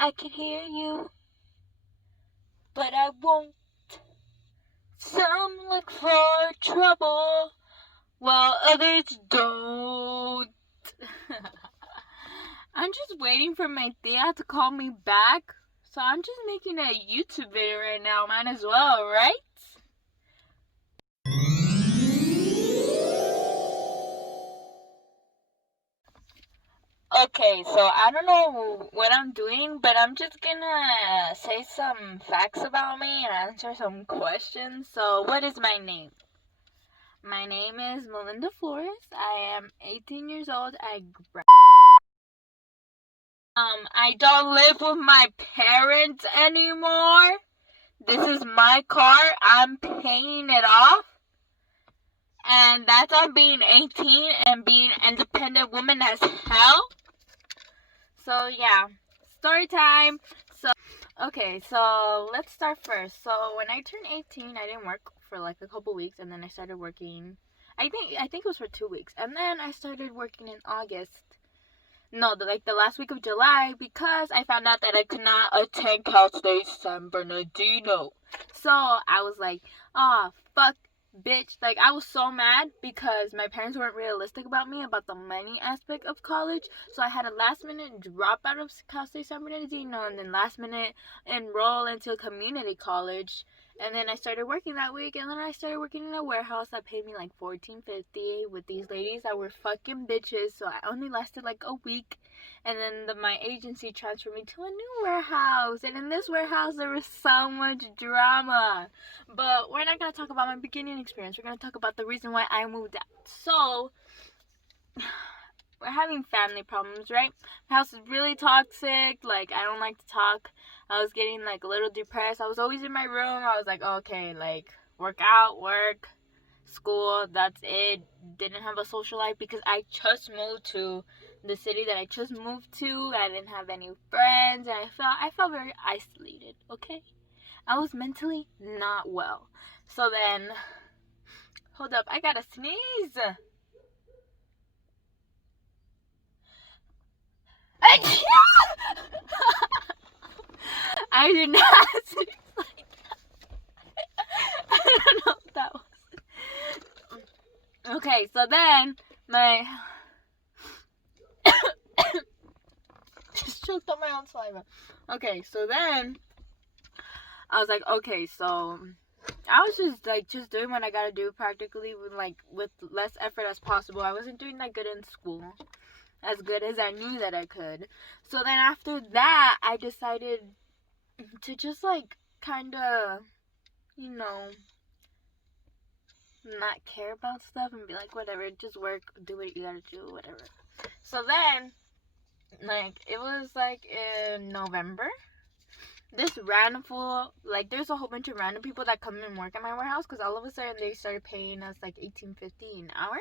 I can hear you, but I won't. Some look for trouble, while others don't. I'm just waiting for my tia to call me back, so I'm just making a YouTube video right now. Might as well, right? Okay, so I don't know what I'm doing, but I'm just gonna say some facts about me and answer some questions. So, what is my name? My name is Melinda Flores. I am 18 years old. I don't live with my parents anymore. This is my car. I'm paying it off. And that's on being 18 and being an independent woman as hell. So yeah, story time. So let's start first. So when I turned 18, I didn't work for like a couple weeks, and then I started working. I think it was for 2 weeks, and then I started working in August. No, the last week of July, because I found out that I could not attend Cal State San Bernardino. So I was like, fuck, bitch. Like, I was so mad because my parents weren't realistic about me about the money aspect of college. So I had a last minute drop out of Cal State San Bernardino and then last minute enroll into community college. And then I started working that week, and then I started working in a warehouse that paid me like $14.50 with these ladies that were fucking bitches. So I only lasted like a week, and then my agency transferred me to a new warehouse. And in this warehouse, there was so much drama. But we're not gonna talk about my beginning experience. We're gonna talk about the reason why I moved out. So we're having family problems, right? My house is really toxic. Like, I don't like to talk. I was getting like a little depressed. I was always in my room. I was like, okay, like work out, work, school, that's it. Didn't have a social life because I just moved to the city that I just moved to. I didn't have any friends, and I felt very isolated, okay? I was mentally not well. So then, hold up, I gotta sneeze. I did not sneeze like that. I don't know what that was. Okay, so then my just choked on my own saliva. Okay, so then I was like, okay, so I was just doing what I gotta do practically with less effort as possible. I wasn't doing that good in school, as good as I knew that I could. So then after that, I decided to just like kind of, you know, not care about stuff and be like, whatever, just work, do what you gotta do, whatever. So then, like, it was like in November. This random fool, like, there's a whole bunch of random people that come and work at my warehouse because all of a sudden they started paying us like $18.50 an hour.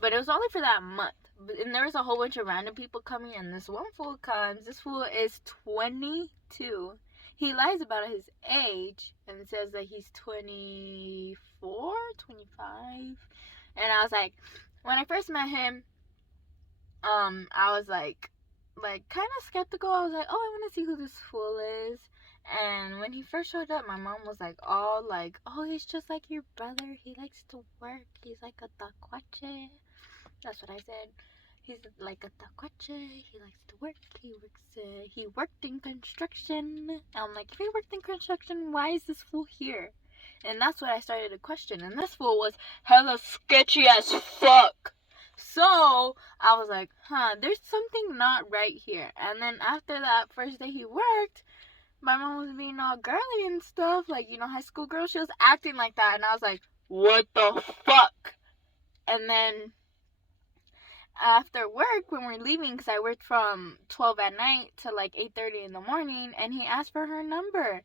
But it was only for that month. And there was a whole bunch of random people coming, and this one fool comes. This fool is 22. He lies about his age and says that he's 24, 25. And I was like, when I first met him, I was like kind of skeptical. I was like, oh, I want to see who this fool is. And when he first showed up, my mom was like, all like, oh, he's just like your brother. He likes to work. He's like a tacuache. That's what I said. He's like a tacuache. He likes to work. He worked in construction. And I'm like, if he worked in construction, why is this fool here? And that's what I started to question. And this fool was hella sketchy as fuck. So I was like, there's something not right here. And then after that first day he worked, my mom was being all girly and stuff, like, you know, high school girl. She was acting like that, and I was like, what the fuck? And then after work, when we're leaving, because I worked from 12 at night to like 8:30 in the morning, and he asked for her number.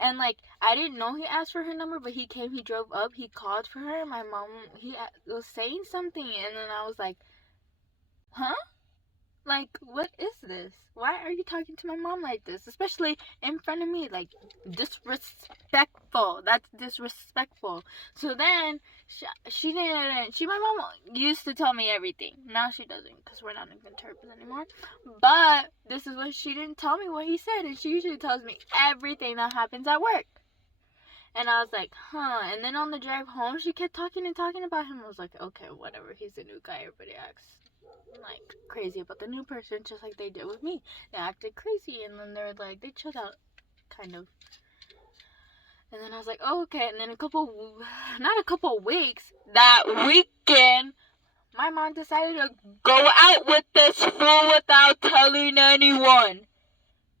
And like, I didn't know he asked for her number, but he came, he drove up, he called for her. My mom, he was saying something, and then I was like, huh? Like, what is this? Why are you talking to my mom like this? Especially in front of me. Like, disrespectful. That's disrespectful. So then, my mom used to tell me everything. Now she doesn't, because we're not even terps anymore. But, this is what she didn't tell me what he said. And she usually tells me everything that happens at work. And I was like, huh. And then on the drive home, she kept talking about him. I was like, okay, whatever. He's a new guy. Everybody acts like crazy about the new person, just like they did with me. They acted crazy, and then they're like, they chilled out, kind of. And then I was like, oh, okay. And then not a couple weeks, that weekend, my mom decided to go out with this fool without telling anyone.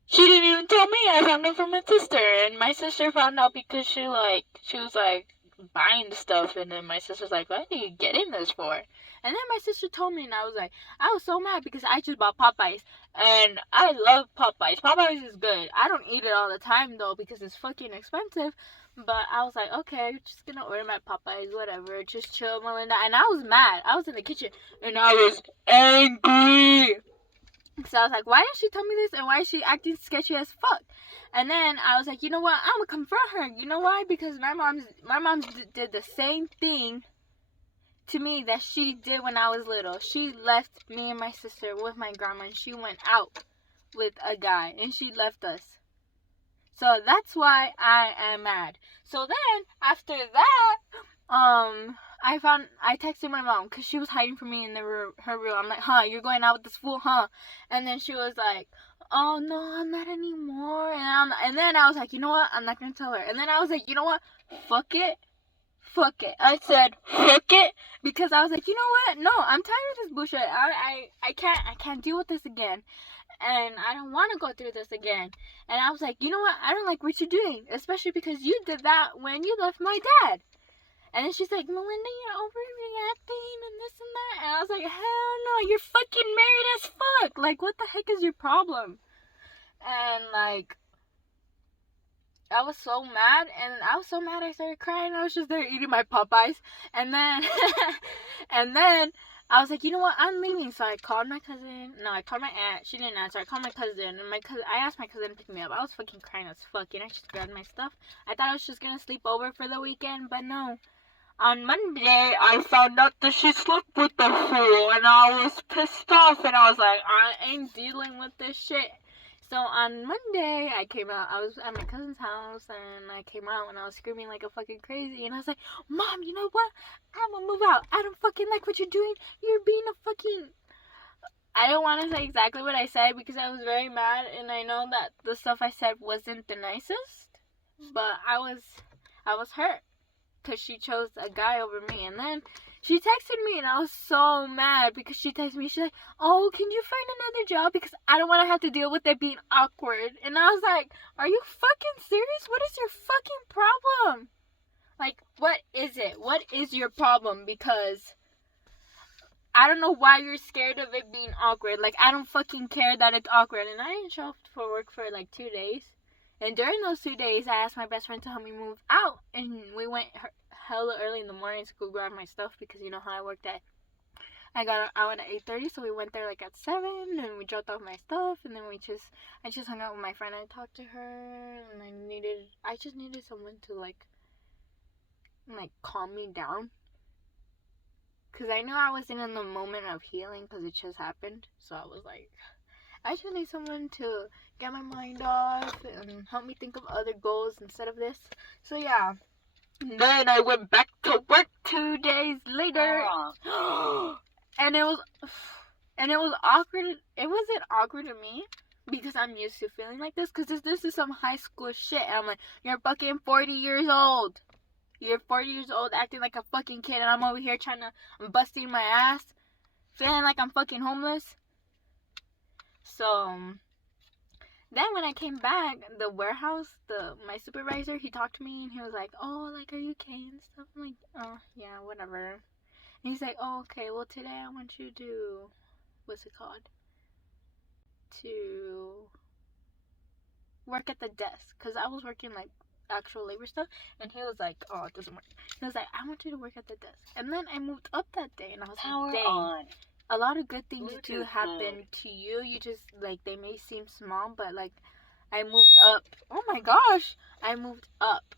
She didn't even tell me. I found out from my sister, and my sister found out because she was like buying stuff, and then my sister's like, what are you getting this for? And then my sister told me, and I was so mad because I just bought Popeyes, and I love Popeyes. Popeyes is good. I don't eat it all the time though because it's fucking expensive. But I was like, okay, I'm just gonna order my Popeyes, whatever. Just chill, Melinda. And I was mad. I was in the kitchen, and I was angry. So I was like, why didn't she tell me this? And why is she acting sketchy as fuck? And then I was like, you know what? I'm gonna confront her. You know why? Because my mom did the same thing to me that she did when I was little. She left me and my sister with my grandma, and she went out with a guy, and she left us. So that's why I am mad. So then after that, I texted my mom because she was hiding from me in her room. I'm like, huh, you're going out with this fool, huh? And then she was like, oh no, I'm not anymore. And then I was like, you know what? I'm not gonna tell her. And then I was like, you know what? Fuck it. I said, fuck it, because I was like, you know what? No, I'm tired of this bullshit. I can't deal with this again. And I don't want to go through this again. And I was like, you know what? I don't like what you're doing, especially because you did that when you left my dad. And then she's like, Melinda, you're overreacting and this and that. And I was like, hell no, you're fucking married as fuck. Like, what the heck is your problem? And like, I was so mad, I started crying. I was just there eating my Popeyes. And then, I was like, you know what, I'm leaving. So I called my cousin. No, I called my aunt. She didn't answer. I called my cousin. And I asked my cousin to pick me up. I was fucking crying as fuck. And I just grabbed my stuff. I thought I was just gonna sleep over for the weekend, but no. On Monday, I found out that she slept with the fool. And I was pissed off. And I was like, I ain't dealing with this shit. So on Monday, I came out. I was at my cousin's house, and I came out and I was screaming like a fucking crazy. And I was like, Mom, you know what? I'm gonna move out. I don't fucking like what you're doing. You're being a fucking... I don't want to say exactly what I said because I was very mad, and I know that the stuff I said wasn't the nicest, but I was hurt because she chose a guy over me. And then she texted me, and I was so mad because she texted me. She's like, oh, can you find another job? Because I don't want to have to deal with it being awkward. And I was like, are you fucking serious? What is your fucking problem? Like, what is it? What is your problem? Because I don't know why you're scared of it being awkward. Like, I don't fucking care that it's awkward. And I didn't show up for work for like 2 days. And during those 2 days, I asked my best friend to help me move out. And we went hella early in the morning to go grab my stuff because you know how I worked at. I got out at 8:30, so we went there like at 7, and we dropped off my stuff, and then I just hung out with my friend. I talked to her, and I just needed someone to like calm me down. Because I knew I wasn't in the moment of healing because it just happened. So I was like, I just need someone to get my mind off and help me think of other goals instead of this. So yeah. Then I went back to work 2 days later. And it was awkward. It wasn't awkward to me because I'm used to feeling like this. Because this is some high school shit. And I'm like, you're fucking 40 years old. You're 40 years old acting like a fucking kid. And I'm over here I'm busting my ass. Feeling like I'm fucking homeless. So then when I came back, the warehouse, my supervisor, he talked to me and he was like, oh, like, are you okay and stuff? I'm like, oh, yeah, whatever. And he's like, oh, okay, well, today I want you to, what's it called? To work at the desk. Because I was working, like, actual labor stuff. And he was like, oh, it doesn't work. He was like, I want you to work at the desk. And then I moved up that day and I was like, dang. a lot of good things do happen to you. You just, like, they may seem small, but, like, I moved up. Oh my gosh, I moved up.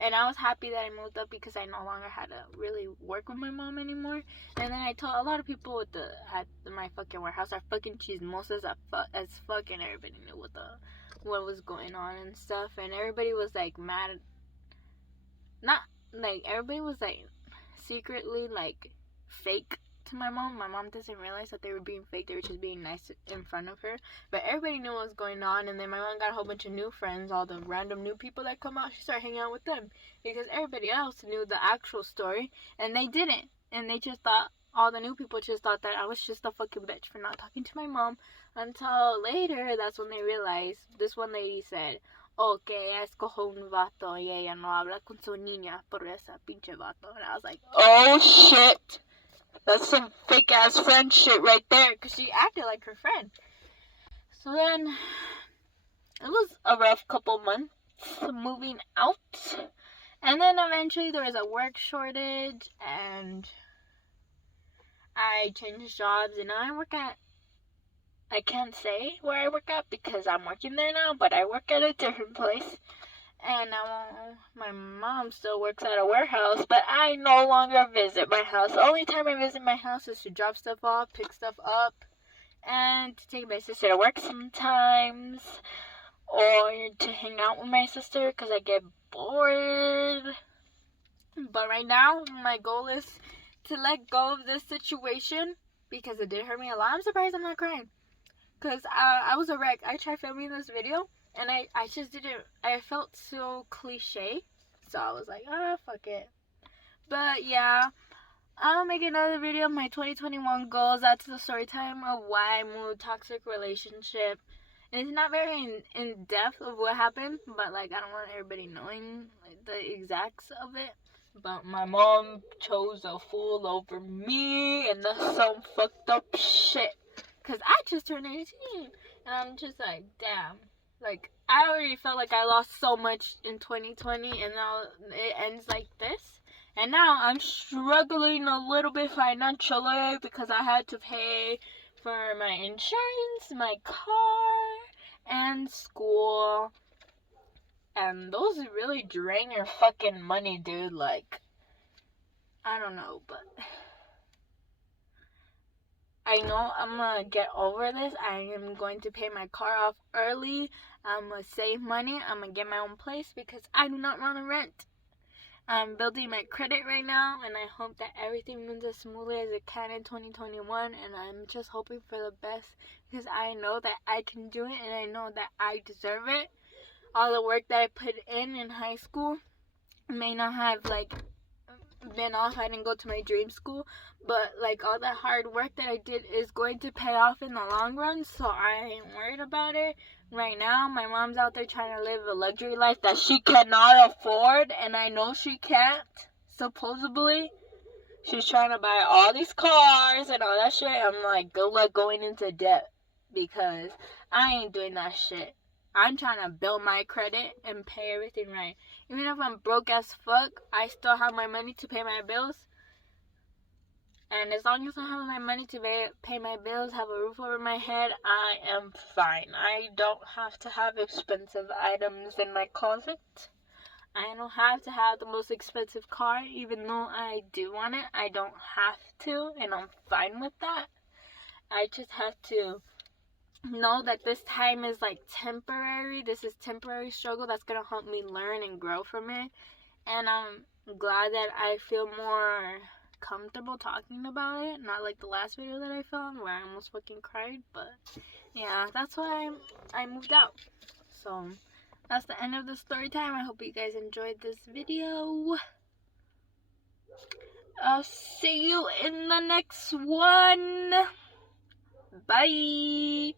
And I was happy that I moved up because I no longer had to really work with my mom anymore. And then I told a lot of people at my fucking warehouse are fucking chismosas as fuck, and everybody knew what was going on and stuff. And everybody was like mad. Not like everybody was like secretly like fake to my mom. My mom doesn't realize that they were being fake. They were just being nice in front of her. But everybody knew what was going on. And then my mom got a whole bunch of new friends. All the random new people that come out, she started hanging out with them. Because everybody else knew the actual story. And they didn't. And they just thought, all the new people just thought that I was just a fucking bitch for not talking to my mom. Until later, that's when they realized. This one lady said, oh, que ella escogió un vato y ella no habla con su niña por esa pinche vato. And I was like, oh shit. That's some fake ass friend shit right there. Because she acted like her friend. So then, it was a rough couple months moving out. And then eventually there was a work shortage. And I changed jobs. And now I work at, I can't say where I work at because I'm working there now. But I work at a different place. And now my mom still works at a warehouse, but I no longer visit my house. The only time I visit my house is to drop stuff off, pick stuff up, and to take my sister to work sometimes, or to hang out with my sister because I get bored. But right now, my goal is to let go of this situation because it did hurt me a lot. I'm surprised I'm not crying because I was a wreck. I tried filming this video. And I just didn't, I felt so cliche. So I was like, fuck it. But yeah, I'll make another video of my 2021 goals. That's the story time of why I moved, toxic relationship. And it's not very in depth of what happened. But like, I don't want everybody knowing like, the exacts of it. But my mom chose a fool over me. And that's some fucked up shit. Because I just turned 18. And I'm just like, damn. Like, I already felt like I lost so much in 2020, and now it ends like this. And now I'm struggling a little bit financially because I had to pay for my insurance, my car, and school. And those really drain your fucking money, dude. Like, I don't know, but I know I'm gonna get over this. I am going to pay my car off early. I'm gonna save money. I'm gonna get my own place because I do not want to rent. I'm building my credit right now, and I hope that everything moves as smoothly as it can in 2021. And I'm just hoping for the best because I know that I can do it, and I know that I deserve it. All the work that I put in high school may not have like been off. I didn't go to my dream school, but like all that hard work that I did is going to pay off in the long run, so I ain't worried about it. Right now, my mom's out there trying to live a luxury life that she cannot afford, and I know she can't, supposedly. She's trying to buy all these cars and all that shit. I'm like, good luck going into debt, because I ain't doing that shit. I'm trying to build my credit and pay everything right. Even if I'm broke as fuck, I still have my money to pay my bills. And as long as I have my money to pay my bills, have a roof over my head, I am fine. I don't have to have expensive items in my closet. I don't have to have the most expensive car, even though I do want it. I don't have to, and I'm fine with that. I just have to know that this time is like temporary. This is temporary struggle that's gonna help me learn and grow from it. And I'm glad that I feel more comfortable talking about it, not like the last video that I filmed where I almost fucking cried. But yeah, that's why I moved out. So that's the end of the story time. I hope you guys enjoyed this video. I'll see you in the next one. Bye.